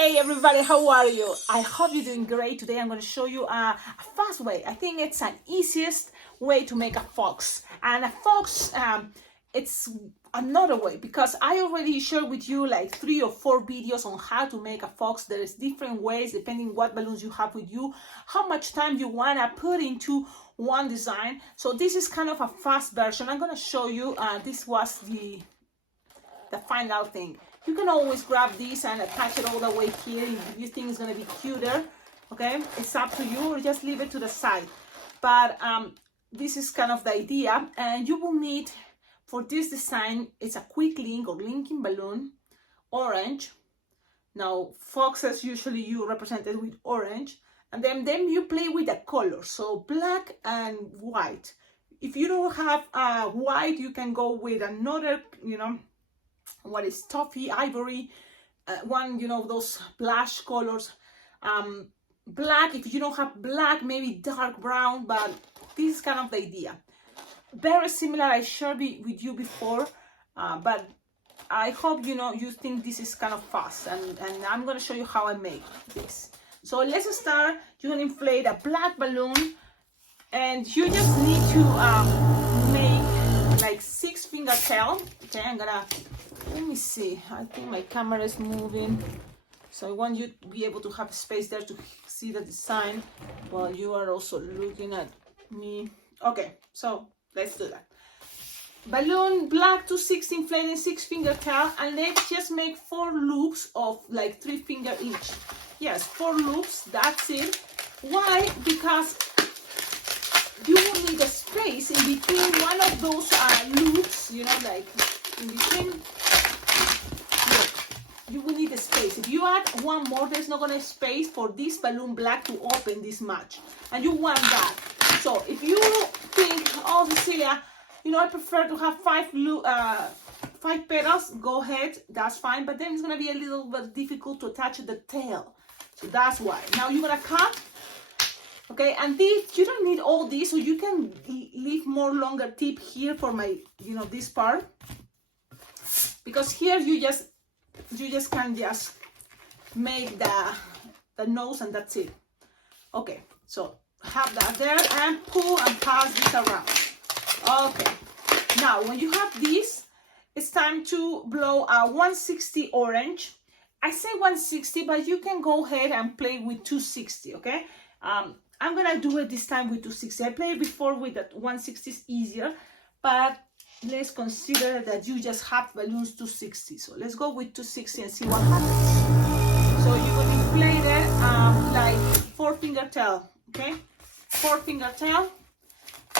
Hey everybody, how are you? I hope you're doing great. Today I'm going to show you a fast way. I think it's an easiest way to make a fox. And a fox, it's another way because I already shared with you like 3 or 4 videos on how to make a fox. There's different ways depending what balloons you have with you, how much time you want to put into one design. So this is kind of a fast version. I'm going to show you, this was the final thing. You can always grab this and attach it all the way here if you think it's going to be cuter. Okay, it's up to you, or just leave it to the side. But this is kind of the idea, and you will need for this design, it's a quick link or linking balloon, orange. Now foxes usually you represent it with orange, and then you play with the color, so black and white. If you don't have white, you can go with another, what is toffee, ivory, one, those blush colors. Black, if you don't have black, maybe dark brown, but this is kind of the idea. Very similar, I shared with you before, but I hope you think this is kind of fast, and I'm going to show you how I make this. So let's start. You're going to inflate a black balloon, and you just need to make like 6-finger tail. Okay, let me see, I think my camera is moving, so I want you to be able to have space there to see the design while you are also looking at me. Okay, so let's do that. Balloon black to 6 inflated 6-finger tail, and let's just make 4 loops of like 3 finger each. Yes, 4 loops, that's it. Why? Because you will need a space in between one of those loops, like in between. You will need a space. If you add one more, there's not going to be space for this balloon black to open this much, and you want that. So if you think, oh Cecilia, I prefer to have 5 petals, go ahead, that's fine, but then it's going to be a little bit difficult to attach the tail, so that's why. Now you're going to cut, okay, and this, you don't need all this, so you can leave more longer tip here for my, this part, because here you just can just make the nose, and that's it. Okay, so have that there and pull and pass this around. Okay, now when you have this, it's time to blow a 160 orange. I say 160, but you can go ahead and play with 260. Okay, I'm gonna do it this time with 260. I played before with that 160 is easier, but let's consider that you just have balloons 260. So let's go with 260 and see what happens. So you're going to inflate it like 4-finger tail, okay? 4-finger tail.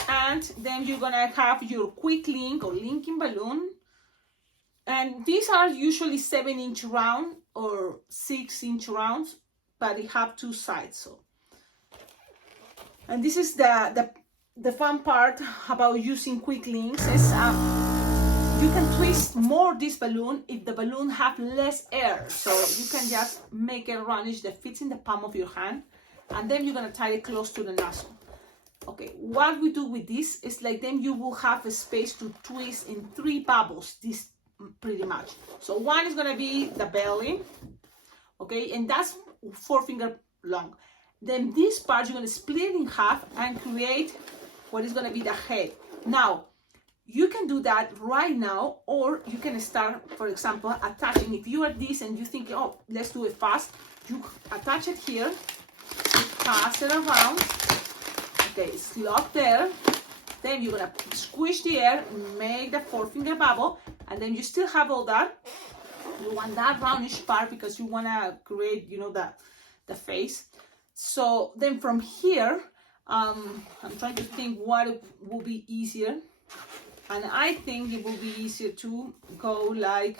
And then you're going to have your quick link or linking balloon. And these are usually 7-inch round or 6-inch rounds, but they have 2 sides. So, and this is the fun part about using quick links is you can twist more this balloon if the balloon have less air, so you can just make a runish that fits in the palm of your hand, and then you're going to tie it close to the nozzle. Okay, what we do with this is like then you will have a space to twist in 3 bubbles, this pretty much. So one is going to be the belly, okay, and that's 4-finger long. Then this part you're going to split in half and create what is going to be the head. Now, you can do that right now, or you can start, for example, attaching. If you are this and you think, oh, let's do it fast, you attach it here, you pass it around, okay, it's locked there, then you're going to squish the air, make the 4-finger bubble, and then you still have all that. You want that roundish part because you want to create, the face. So then from here, I'm trying to think what will be easier, and I think it will be easier to go like,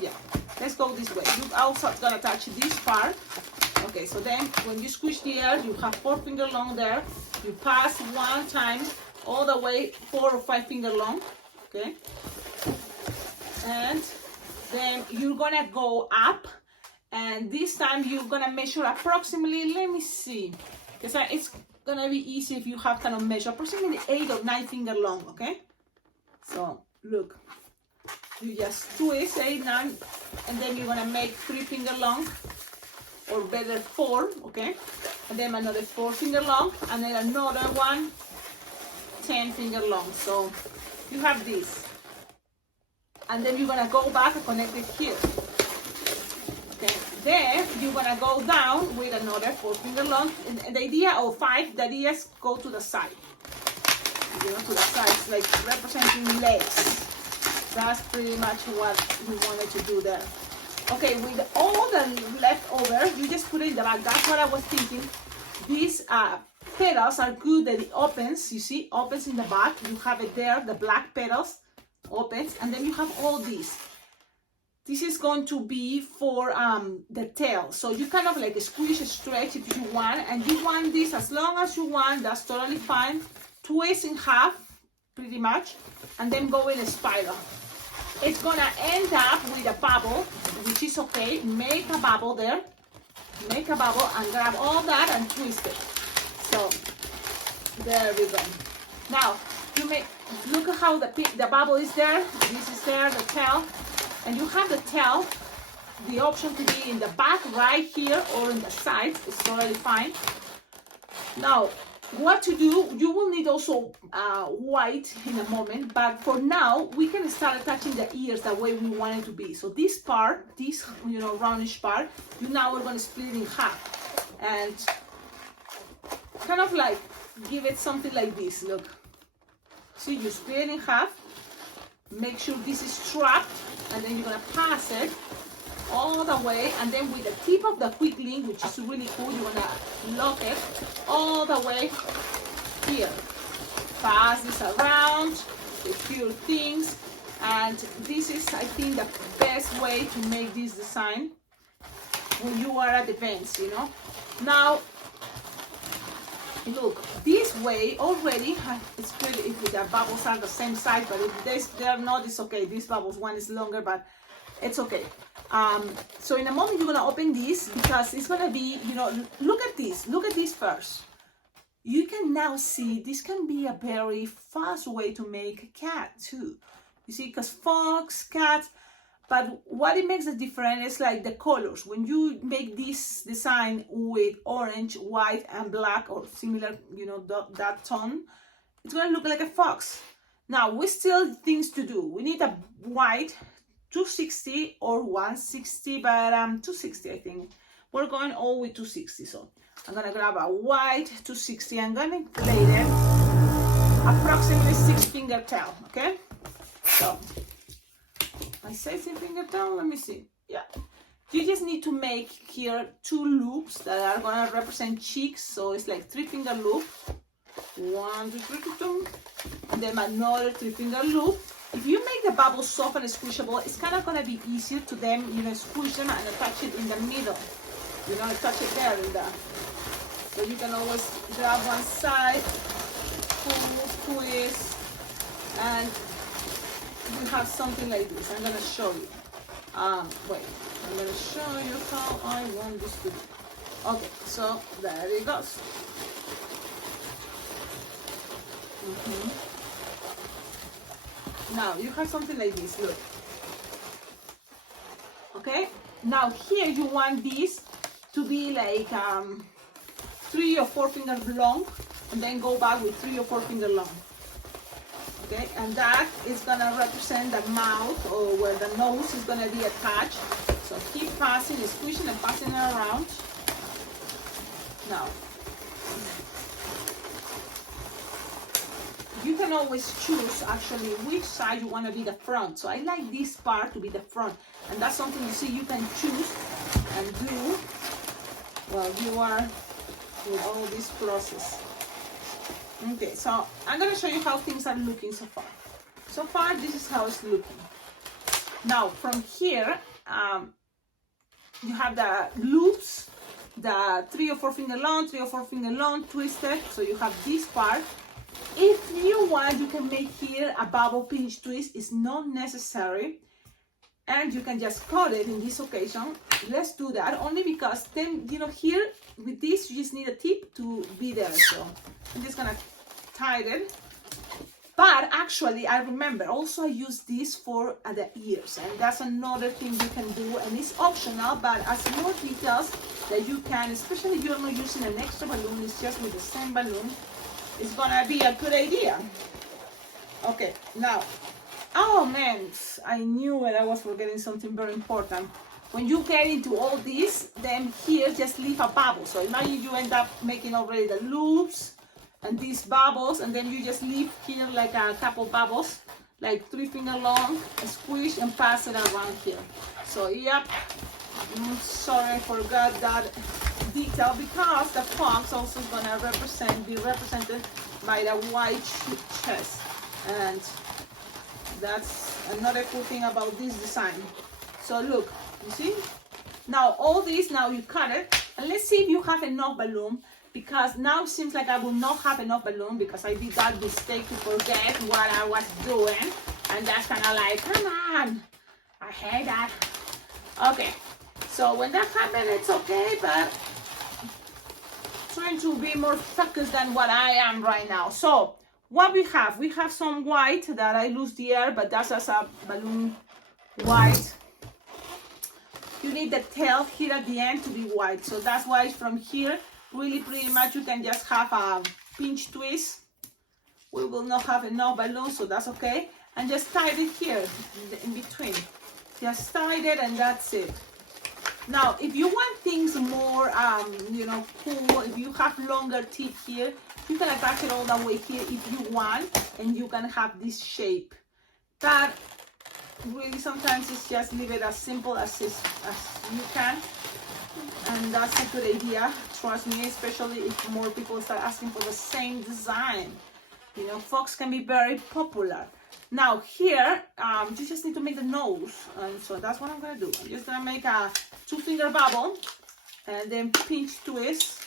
yeah, let's go this way. You also gonna touch this part. Okay, so then when you squish the air, you have 4-finger long there, you pass 1 time all the way 4 or 5-finger long, okay, and then you're gonna go up. And this time you're gonna measure approximately, let me see, because it's gonna be easy if you have kind of measure approximately 8 or 9 finger long, okay? So look, You just twist it now, and then you're gonna make 3 finger long, or better 4, okay? And then another 4 finger long, and then another one 10 finger long. So you have this, and then you're gonna go back and connect it here. Okay, then you're gonna go down with another 4 finger long. And the idea of 5, the idea is go to the side. You know, to the side, it's like representing legs. That's pretty much what we wanted to do there. Okay, with all the leftover, you just put it in the back. That's what I was thinking. These petals are good that it opens, you see, opens in the back. You have it there, the black petals opens, and then you have all these. This is going to be for the tail. So you kind of like squish, stretch if you want, and you want this as long as you want, that's totally fine. Twist in half, pretty much, and then go in a spiral. It's gonna end up with a bubble, which is okay. Make a bubble there, make a bubble, and grab all that and twist it. So there we go. Now you make, look at how the bubble is there. This is there, the tail, and you have the tail. The option to be in the back right here or in the sides is totally fine. Now, what to do, you will need also white in a moment, but for now we can start attaching the ears the way we want it to be. So this part, this, you know, roundish part, now we're going to split it in half and kind of like give it something like this. Look, see, you split it in half, make sure this is strapped, and then you're going to pass it all the way, and then with the tip of the quick link, which is really cool, you're gonna lock it all the way here. Pass this around, secure things, and this is, I think, the best way to make this design when you are at events, you know. Now, look, this way already, it's pretty, if the bubbles are the same size, but if they're not, it's okay. These bubbles, one is longer, but it's okay. So in a moment you're gonna open this because it's gonna be, you know, look at this first. You can now see this can be a very fast way to make a cat too. You see, because fox, cat, but what it makes a difference is like the colors. When you make this design with orange, white, and black, or similar, you know, that tone, it's gonna look like a fox. Now we still things to do. We need a white 260 or 160, but 260 I think. We're going all with 260, so I'm gonna grab a white 260. I'm gonna play it approximately 6 finger tail, okay? So I say 6 finger tail, let me see. Yeah, you just need to make here 2 loops that are gonna represent cheeks, so it's like 3 finger loop, 1, 2, 3, 2, and then another 3 finger loop. If you make the bubbles soft and squishable, it's kind of going to be easier to them, you know, squish them and attach it in the middle. You know, attach it there in the... So you can always grab one side, pull, twist, and you have something like this. I'm going to show you. Wait, I'm going to show you how I want this to be. Okay, so there it goes. Now you have something like this, look. Okay, now here you want this to be like 3 or 4 fingers long, and then go back with 3 or 4 fingers long. Okay, and that is gonna represent the mouth, or where the nose is gonna be attached. So keep passing, squishing and passing it around. Now, you can always choose actually which side you want to be the front. So I like this part to be the front, and that's something you see you can choose and do while you are with all this process. Okay, so I'm going to show you how things are looking so far. So far, this is how it's looking. Now from here, you have the loops, the 3 or 4 finger long, 3 or 4 finger long, twisted. So you have this part. If you want, you can make here a bubble pinch twist. It's not necessary, and you can just cut it in this occasion. Let's do that only because then, you know, here with this you just need a tip to be there. So I'm just gonna tie it But actually, I remember also I use this for the ears, and that's another thing you can do, and it's optional, but as more details that you can, especially if you're not using an extra balloon, it's just with the same balloon, it's gonna be a good idea. Okay, now, oh man, I knew it, I was forgetting something very important. When you get into all this, then here just leave a bubble. So imagine you end up making already the loops and these bubbles, and then you just leave here like a couple bubbles, like 3 finger long, squish and pass it around here. So yep, sorry I forgot that detail, because the fox also is gonna be represented by the white chest, and that's another cool thing about this design. So look, you see? Now all this, now you cut it, and let's see if you have enough balloon, because now it seems like I will not have enough balloon because I did that mistake to forget what I was doing, and that's kind of like, come on, I hate that. Okay, so when that happens, it's okay, but trying to be more focused than what I am right now. So what we have some white that I lose the air, but that's as a balloon white. You need the tail here at the end to be white, so that's why from here really pretty much you can just have a pinch twist. We will not have enough balloon, so that's okay, and just tie it here in between. Just tie it, and that's it. Now if you want things more you know, cool, if you have longer teeth here, you can attach it all the way here if you want, and you can have this shape. But really sometimes it's just leave it as simple as you can, and that's a good idea, trust me, especially if more people start asking for the same design. You know, fox can be very popular. Now here you just need to make the nose, and so that's what I'm gonna do. I'm just gonna make a 2-finger bubble, and then pinch twist,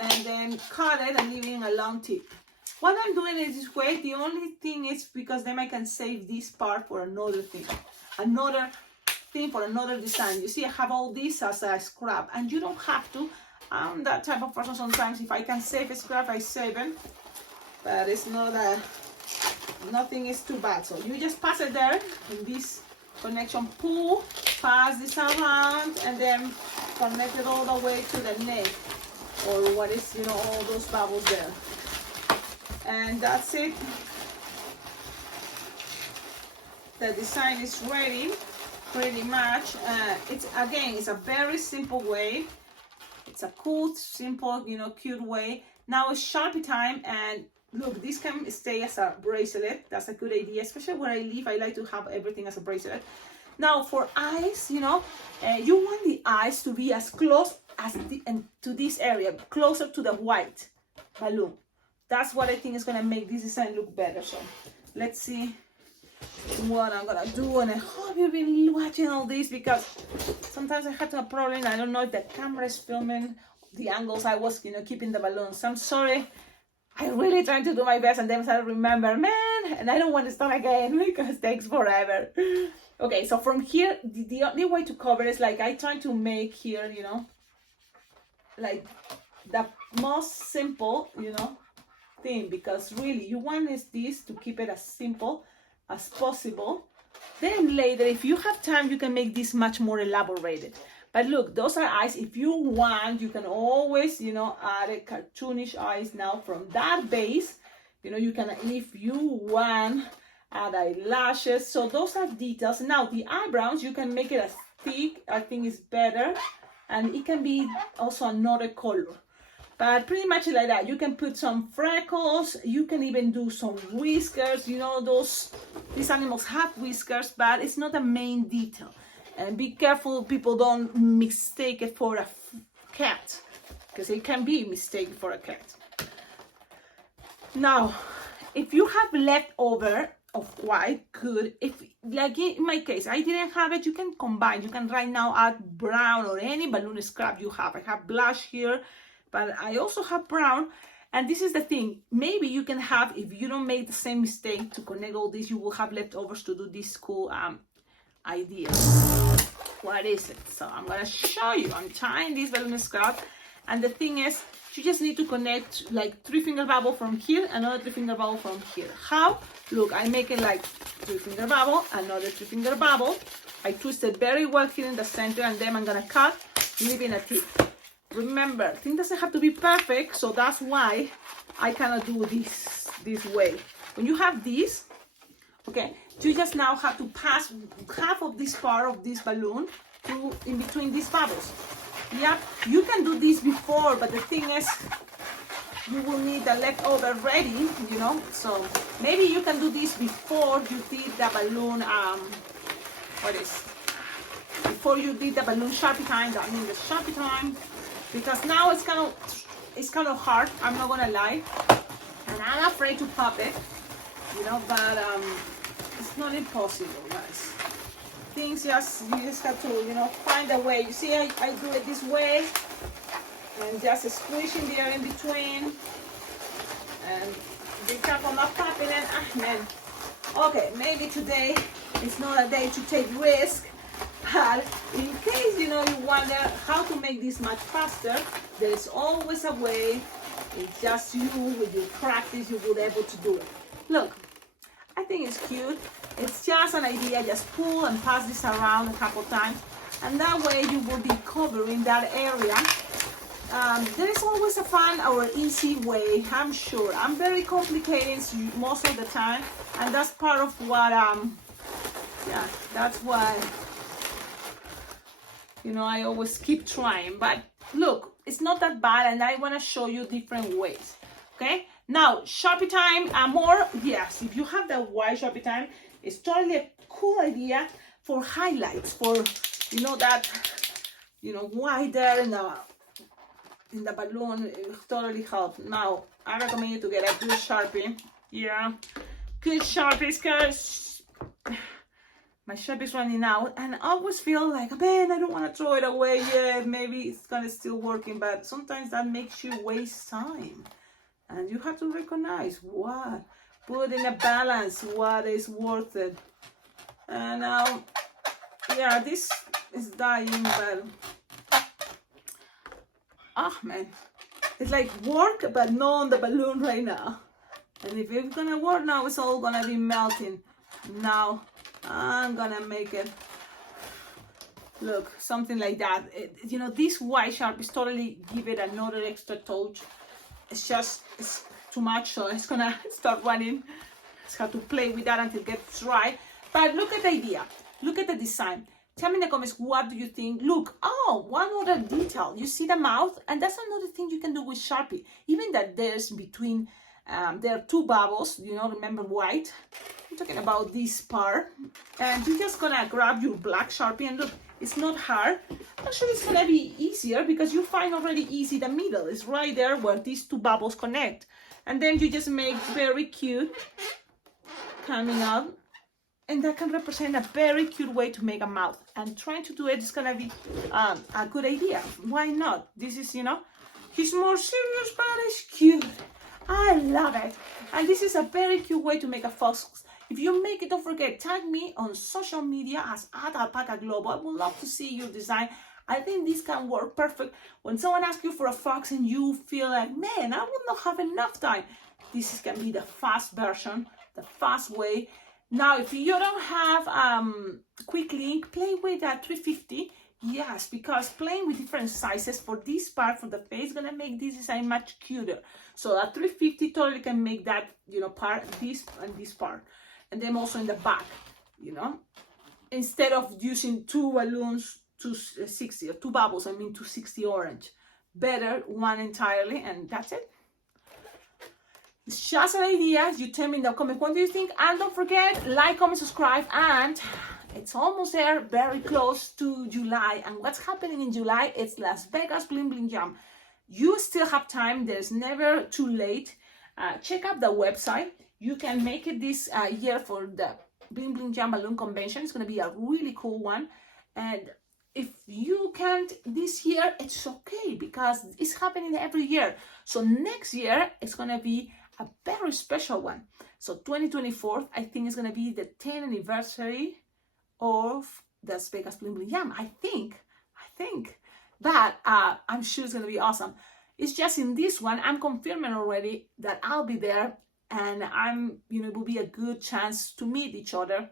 and then cut it and leaving a long tip. What I'm doing is this way. The only thing is because then I can save this part for another thing, for another design. You see, I have all this as a scrap, and you don't have to. I'm that type of person sometimes. If I can save a scrap, I save it, but it's not nothing is too bad. So you just pass it there in this connection, pull, pass this around, and then connect it all the way to the neck, or what is, you know, all those bubbles there. And that's it. The design is ready pretty much. It's a very simple way. It's a cool, simple, you know, cute way. Now it's Sharpie time, and look, this can stay as a bracelet. That's a good idea, especially where I live. I like to have everything as a bracelet. Now for eyes, you know, you want the eyes to be as close as to this area, closer to the white balloon. That's what I think is gonna make this design look better. So let's see what I'm gonna do, and I hope you've been watching all this, because sometimes I had a problem. I don't know if the camera is filming the angles I was, you know, keeping the balloons. I'm sorry. I really trying to do my best, and then I remember, man, and I don't want to start again because it takes forever. Okay, so from here, the only way to cover is like I try to make here, you know, like the most simple, you know, thing, because really you want is this to keep it as simple as possible. Then later, if you have time, you can make this much more elaborated. But look, those are eyes. If you want, you can always, you know, add a cartoonish eyes now from that base. You know, you can, if you want, add eyelashes. So those are details. Now the eyebrows, you can make it as thick. I think it's better, and it can be also another color. But pretty much like that. You can put some freckles. You can even do some whiskers. You know, these animals have whiskers, but it's not a main detail. And be careful, people don't mistake it for a cat, because it can be mistaken for a cat. Now, if you have leftover of white, good. If, like in my case, I didn't have it, you can combine. You can right now add brown or any balloon scrap you have. I have blush here, but I also have brown. And this is the thing, maybe you can have, if you don't make the same mistake to connect all this, you will have leftovers to do this cool idea. What is it? So I'm gonna show you. I'm tying this balloon scrap, And the thing is, you just need to connect like 3-finger bubble from here, another 3-finger bubble from here. How? Look, I make it like 3-finger bubble, another 3-finger bubble. I twist it very well here in the center, and then I'm gonna cut, leaving a tip. Remember, thing doesn't have to be perfect, so that's why I cannot do this way. When you have this, okay, you just now have to pass half of this part of this balloon to in between these bubbles. Yeah, you can do this before, but the thing is, you will need the leftover ready, you know. So maybe you can do this before you did the balloon. Before you did the balloon Sharpie time? I mean the Sharpie time, because now it's kind of hard. I'm not gonna lie, and I'm afraid to pop it, you know. But it's not impossible, guys. Things you just have to, you know, find a way. You see, I do it this way, and just squishing the air in between, and be careful not popping it. Ah, man. Okay, maybe today is not a day to take risk, but in case, you know, you wonder how to make this much faster, there is always a way. It's just you, with your practice, you will be able to do it. Look, I think it's cute. It's just an idea. Just pull and pass this around a couple times, and that way you will be covering that area. There is always a fun or easy way, I'm sure. I'm very complicated most of the time, and that's part of what yeah, that's why, you know, I always keep trying. But look, it's not that bad, and I want to show you different ways. Okay, now Sharpie time, more, yes, if you have the white Sharpie time, it's totally a cool idea for highlights, for, you know, that, you know, white there in the balloon. It totally helps. Now I recommend you to get a good Sharpie. Yeah, good Sharpies, because my Sharpie is running out, and I always feel like, man, I don't want to throw it away yet. Maybe it's gonna still working, but sometimes that makes you waste time. And you have to recognize what, put in a balance what is worth it. And yeah, this is dying, but man, it's like work, but not on the balloon right now. And if it's gonna work now, it's all gonna be melting. Now I'm gonna make it look something like that. You know, this white Sharpies totally give it another extra touch. It's too much, so it's gonna start running. Just have to play with that until it gets dry. But look at the idea, look at the design. Tell me in the comments, what do you think? Look, oh, one other detail. You see the mouth? And that's another thing you can do with Sharpie. Even that there's between, there are two bubbles, you know, remember white? I'm talking about this part. And you're just gonna grab your black Sharpie, and look, it's not hard. Actually, it's gonna be easier because you find already easy the middle. It's right there where these two bubbles connect. And then you just make very cute coming up. And that can represent a very cute way to make a mouth. And trying to do it is gonna be a good idea. Why not? This is, you know, he's more serious, but it's cute. I love it. And this is a very cute way to make a fox. If you make it, don't forget, tag me on social media as @Alpacaglobo. I would love to see your design. I think this can work perfect when someone asks you for a fox and you feel like, man, I would not have enough time. This can be the fast version, the fast way. Now, if you don't have quick link, play with that 350. Yes, because playing with different sizes for this part, for the face, is gonna make this design much cuter. So that 350 totally can make that, you know, part, this and this part. And then also in the back, you know, instead of using two balloons, 260, or two bubbles, I mean 260 orange. Better one entirely, and that's it. It's just an idea. You tell me in the comments, what do you think? And don't forget, like, comment, subscribe, and it's almost there, very close to July. And what's happening in July? It's Las Vegas Bling Bling Jam. You still have time. There's never too late. Check out the website. You can make it this year for the Bling Bling Jam Balloon Convention. It's going to be a really cool one. And if you can't this year, it's okay, because it's happening every year. So next year, it's going to be a very special one. So 2024, I think, is going to be the 10th anniversary of the Las Vegas Bling Bling Jam. I think. But I'm sure it's going to be awesome. It's just in this one, I'm confirming already that I'll be there, and it will be a good chance to meet each other,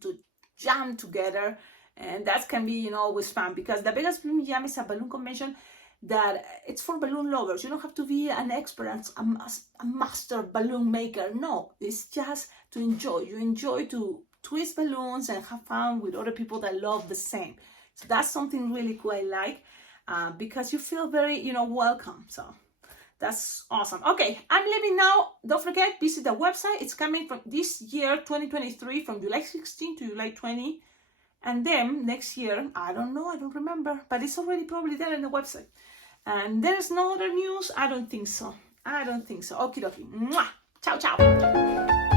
to jam together, and that can be, always fun, because the Vegas Balloon Jam is a balloon convention that it's for balloon lovers. You don't have to be an expert, a master balloon maker. No, it's just to enjoy. You enjoy to twist balloons and have fun with other people that love the same. So that's something really cool I like, because you feel very, welcome. So that's awesome. Okay, I'm leaving now. Don't forget, visit the website. It's coming from this year, 2023, from July 16 to July 20. And then next year, I don't know, I don't remember, but it's already probably there on the website. And there's no other news? I don't think so. Okie dokie. Mwah. Ciao, ciao.